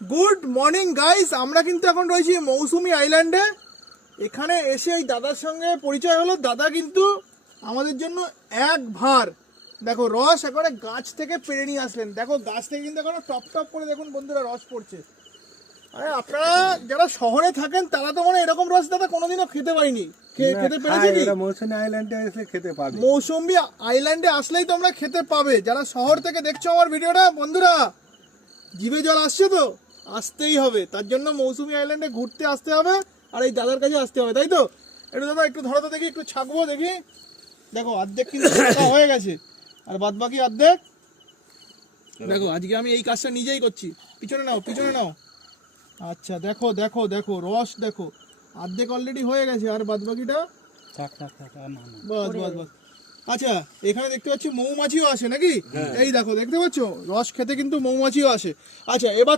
Good morning guys, আমরা কিন্তু এখন রয়েছি মৌসুমী আইল্যান্ডে। এখানে এসে এই দাদার সঙ্গে পরিচয় হলো। দাদা কিন্তু আমাদের জন্য এক ভার দেখো রস একেবারে গাছ থেকে পেরে নিয়ে আসলেন। দেখো গাছ থেকে কিন্তু এখন টপ টপ করে দেখুন বন্ধুরা রস পড়ছে। আরে আপনারা যারা শহরে থাকেন তারা তো মনে হয় এরকম রস দাদা কোনোদিনও খেতে পাইনি, খেতে পেরেছেন? মৌসুমী আইল্যান্ডে এসে খেতে পাবে। মৌসুমী আইল্যান্ডে আসলেই তোমরা খেতে পাবে। যারা শহর থেকে দেখছো আমার ভিডিওটা বন্ধুরা, জিভে জল আসছে তো, আসতেই হবে। তার জন্য মৌসুমী আইল্যান্ডে ঘুরতে আসতে হবে আর এই দাদার কাছে আসতে হবে, তাই তো? একটু দাদা একটু ধরো তো দেখি, একটু ছাকবো দেখি। দেখো অর্ধেক কিন্তু ছাকা হয়ে গেছে আর বাদ বাকি অর্ধেক। দেখো আজকে আমি এই কাজটা নিজেই করছি। পিছনে নাও, পিছনে নাও। আচ্ছা দেখো দেখো দেখো রস দেখো, অর্ধেক অলরেডি হয়ে গেছে আর বাদ বাকিটা বাস বাস বাস। আচ্ছা এখানে দেখতে পাচ্ছি মৌমাছিও আসে নাকি? এই দেখো দেখতে পাচ্ছ রস খেতে কিন্তু মৌমাছিও আসে। আচ্ছা এবার